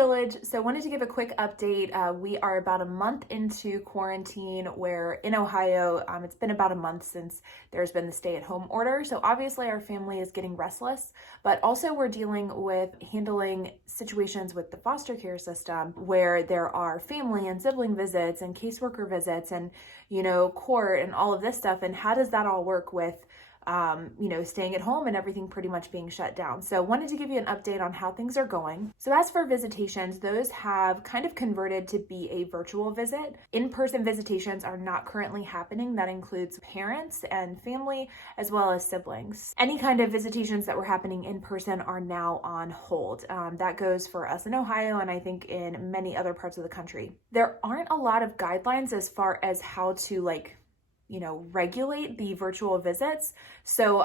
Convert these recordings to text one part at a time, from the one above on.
Village. So wanted to give a quick update. We are about a month into quarantine where in Ohio, it's been about a month since there's been the stay-at-home order. So obviously our family is getting restless, but also we're dealing with handling situations with the foster care system where there are family and sibling visits and caseworker visits and, court and all of this stuff. And how does that all work with staying at home and everything pretty much being shut down. So wanted to give you an update on how things are going. So as for visitations, those have kind of converted to be a virtual visit. In-person visitations are not currently happening. That includes parents and family as well as siblings. Any kind of visitations that were happening in person are now on hold. That goes for us in Ohio and I think in many other parts of the country. There aren't a lot of guidelines as far as how to regulate the virtual visits. So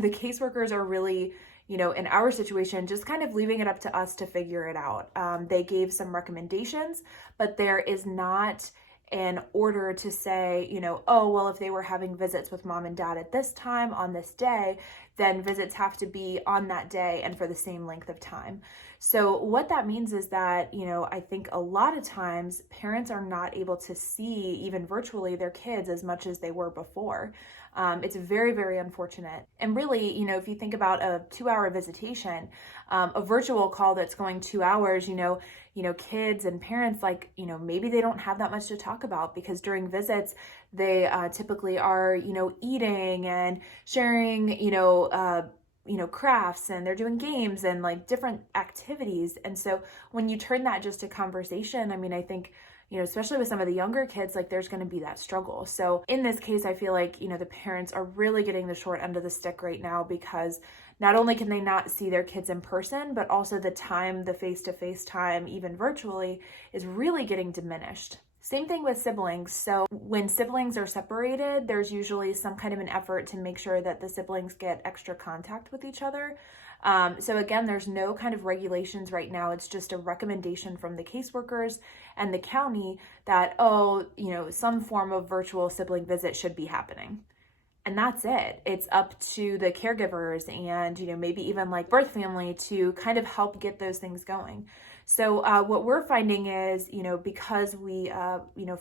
the caseworkers are really, in our situation, just kind of leaving it up to us to figure it out. They gave some recommendations, but there is not an order to say, if they were having visits with mom and dad at this time on this day, then visits have to be on that day and for the same length of time. So what that means is that, I think a lot of times parents are not able to see, even virtually, their kids as much as they were before. It's very, very unfortunate. And really, if you think about a 2-hour visitation, a virtual call that's going 2 hours, kids and parents, maybe they don't have that much to talk about because during visits, they typically are, eating and sharing, crafts and they're doing games and different activities. And so when you turn that just to conversation, I think, especially with some of the younger kids, there's going to be that struggle. So in this case, I feel like, the parents are really getting the short end of the stick right now because not only can they not see their kids in person, but also the time, the face-to-face time, even virtually, is really getting diminished. Same thing with siblings. So when siblings are separated, there's usually some kind of an effort to make sure that the siblings get extra contact with each other. So again, there's no kind of regulations right now. It's just a recommendation from the caseworkers and the county that, some form of virtual sibling visit should be happening. And that's it. It's up to the caregivers and, maybe even birth family to kind of help get those things going. So what we're finding is, because we,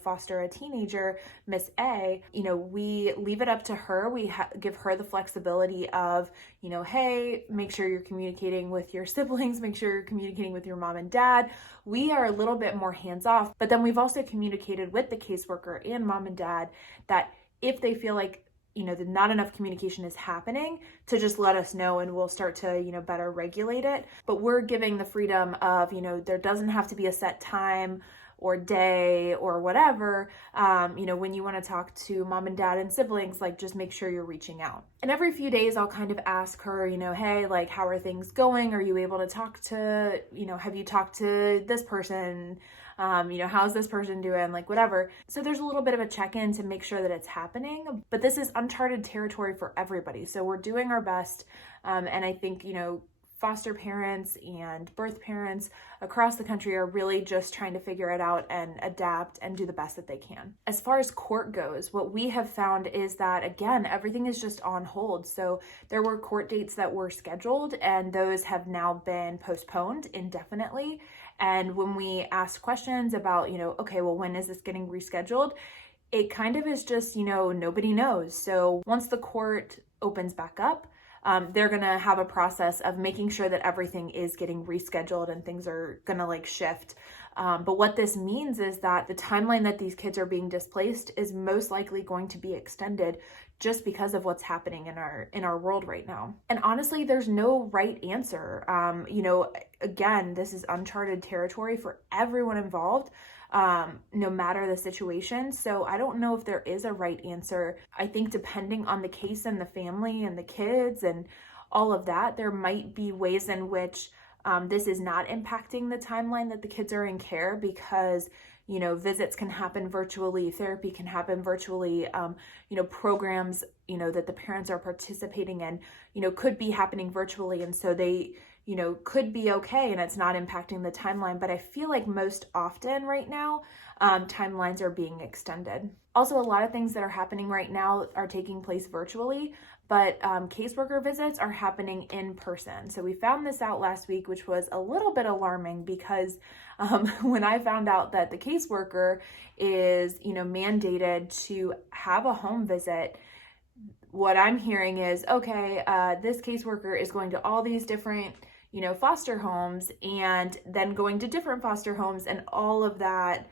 foster a teenager, Miss A, we leave it up to her. We give her the flexibility of, hey, make sure you're communicating with your siblings, make sure you're communicating with your mom and dad. We are a little bit more hands-off, but then we've also communicated with the caseworker and mom and dad that if they feel like that not enough communication is happening, to just let us know and we'll start to, better regulate it. But we're giving the freedom of, there doesn't have to be a set time or day or whatever. When you want to talk to mom and dad and siblings, just make sure you're reaching out. And every few days I'll kind of ask her, hey, how are things going? Are you able to talk to, have you talked to this person? How's this person doing? Whatever. So there's a little bit of a check-in to make sure that it's happening, but this is uncharted territory for everybody. So we're doing our best. And I think, foster parents and birth parents across the country are really just trying to figure it out and adapt and do the best that they can. As far as court goes, what we have found is that, again, everything is just on hold. So there were court dates that were scheduled and those have now been postponed indefinitely. And when we ask questions about, when is this getting rescheduled? It kind of is just, nobody knows. So once the court opens back up, they're going to have a process of making sure that everything is getting rescheduled and things are going to shift. But what this means is that the timeline that these kids are being displaced is most likely going to be extended just because of what's happening in our world right now. And honestly, there's no right answer. Again, this is uncharted territory for everyone involved. No matter the situation. So I don't know if there is a right answer. I think depending on the case and the family and the kids and all of that, there might be ways in which this is not impacting the timeline that the kids are in care because, visits can happen virtually, therapy can happen virtually, programs, that the parents are participating in, could be happening virtually. And so they, could be okay and it's not impacting the timeline. But I feel like most often right now, timelines are being extended. Also, a lot of things that are happening right now are taking place virtually, but caseworker visits are happening in person. So we found this out last week, which was a little bit alarming because when I found out that the caseworker is, mandated to have a home visit, what I'm hearing is, okay, this caseworker is going to all these different, foster homes and then going to different foster homes, and all of that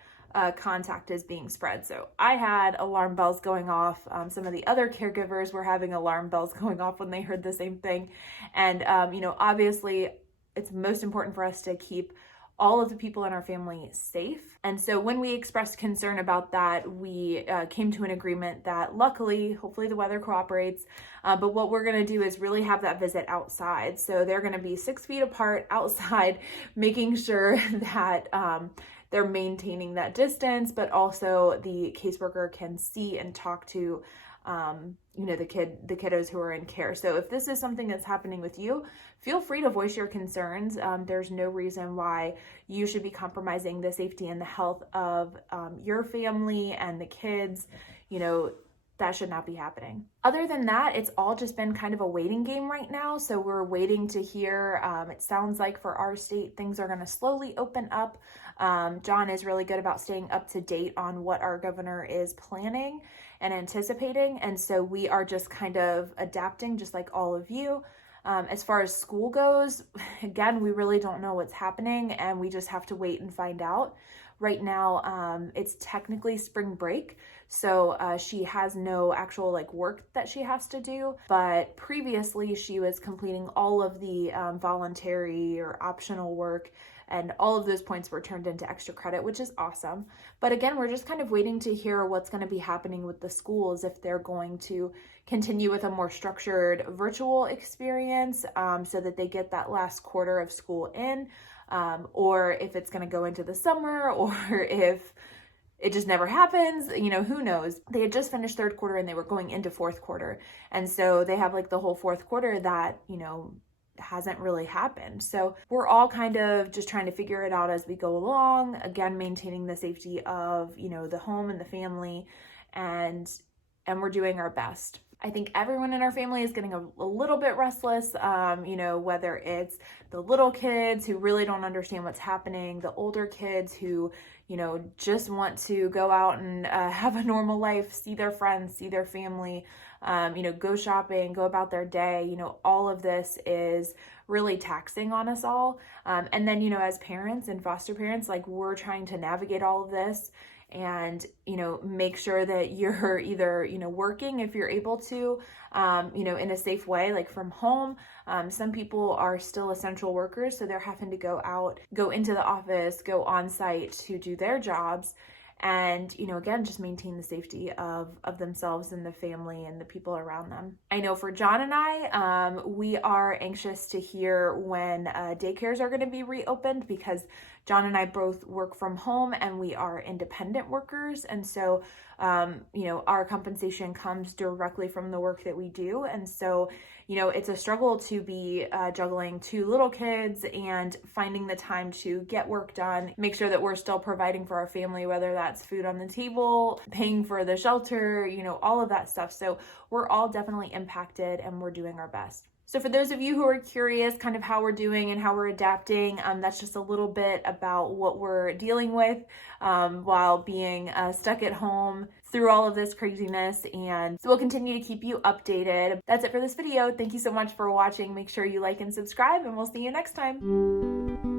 contact is being spread. So I had alarm bells going off. Some of the other caregivers were having alarm bells going off when they heard the same thing. And, obviously it's most important for us to keep all of the people in our family safe. And so when we expressed concern about that, we came to an agreement that luckily, hopefully the weather cooperates, but what we're gonna do is really have that visit outside. So they're gonna be 6 feet apart outside, making sure that they're maintaining that distance, but also the caseworker can see and talk to the kiddos who are in care. So if this is something that's happening with you, feel free to voice your concerns. There's no reason why you should be compromising the safety and the health of your family and the kids. That should not be happening. Other than that, it's all just been kind of a waiting game right now. So we're waiting to hear. It sounds like for our state, things are going to slowly open up. John is really good about staying up to date on what our governor is planning and anticipating. And so we are just kind of adapting, just like all of you. As far as school goes, again, we really don't know what's happening and we just have to wait and find out. Right now, it's technically spring break, so she has no actual work that she has to do, but previously she was completing all of the voluntary or optional work, and all of those points were turned into extra credit, which is awesome. But again, we're just kind of waiting to hear what's going to be happening with the schools, if they're going to continue with a more structured virtual experience so that they get that last quarter of school in, or if it's going to go into the summer, or if it just never happens, who knows. They had just finished third quarter and they were going into fourth quarter. And so they have the whole fourth quarter that, hasn't really happened. So we're all kind of just trying to figure it out as we go along, again, maintaining the safety of, the home and the family, and we're doing our best. I think everyone in our family is getting a little bit restless, whether it's the little kids who really don't understand what's happening, the older kids who, just want to go out and have a normal life, see their friends, see their family, go shopping, go about their day. All of this is really taxing on us all. And then, as parents and foster parents, we're trying to navigate all of this and, make sure that you're either, working if you're able to, in a safe way, from home. Some people are still essential workers, so they're having to go out, go into the office, go on site to do their jobs. And, again, just maintain the safety of themselves and the family and the people around them. I know for John and I, we are anxious to hear when daycares are going to be reopened, because John and I both work from home and we are independent workers. And so, our compensation comes directly from the work that we do. And so, it's a struggle to be juggling 2 little kids and finding the time to get work done, make sure that we're still providing for our family, whether that's food on the table, paying for the shelter, all of that stuff. So we're all definitely impacted and we're doing our best. So for those of you who are curious kind of how we're doing and how we're adapting, that's just a little bit about what we're dealing with while being stuck at home through all of this craziness. And so we'll continue to keep you updated. That's it for this video. Thank you so much for watching. Make sure you like and subscribe, and we'll see you next time.